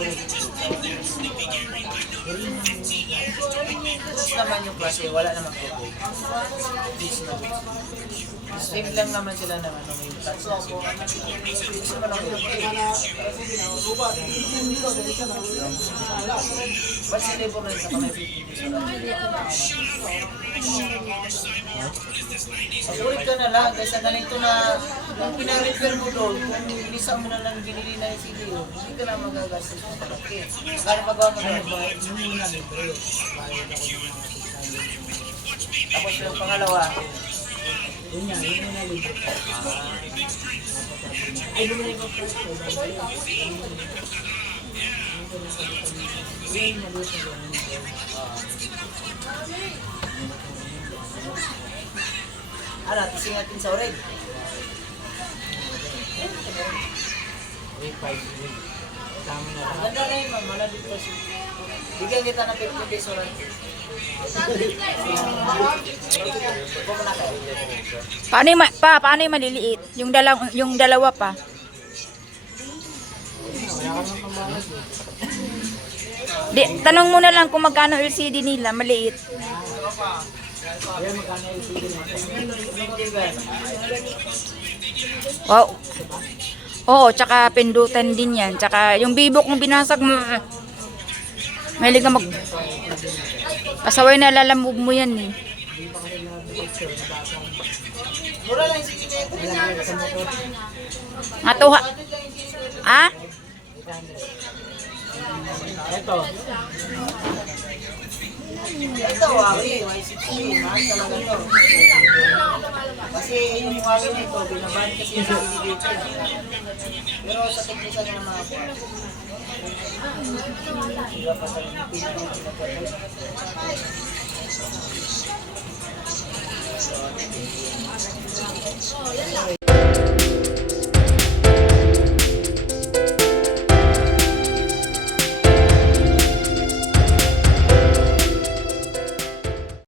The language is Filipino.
Goods naman yung klase, wala naman problem. Goods na goods. Same lang naman sila ng ano, may touch na sila. Gusto mo lang yun. Ba't sila po rin sa kamay 50 Papulit ka na lang, kaysa ganito na yung pina-repair mo doon, kung ilisa mo na lang binili na yung CDO, hindi ka na magagastos ng palaki. Kaya magawa mo doon. Tapos yung pangalawa, yun na libre. Ay, bumili ko first. Ano, tising natin sa orig. Ganda na yun, ma'am. Malabit kasi. Bigyan kita ng 50 peso rin. Paano yung maliliit? Yung dalawa pa. Tanong mo na lang kung magkano LCD nila, maliit. Wow. Oo, tsaka pindutan din yan. Tsaka yung bibok mo binasag mo. Mahilig ka pasaway na lalamog mo yan eh. Mura lang yung Matuha. Ha? Ito, Huawei, Y60, mahal talaga to. Kasi yung Huawei na ito, binaban kasi yung dito. Pero sa teknisa ng mga po.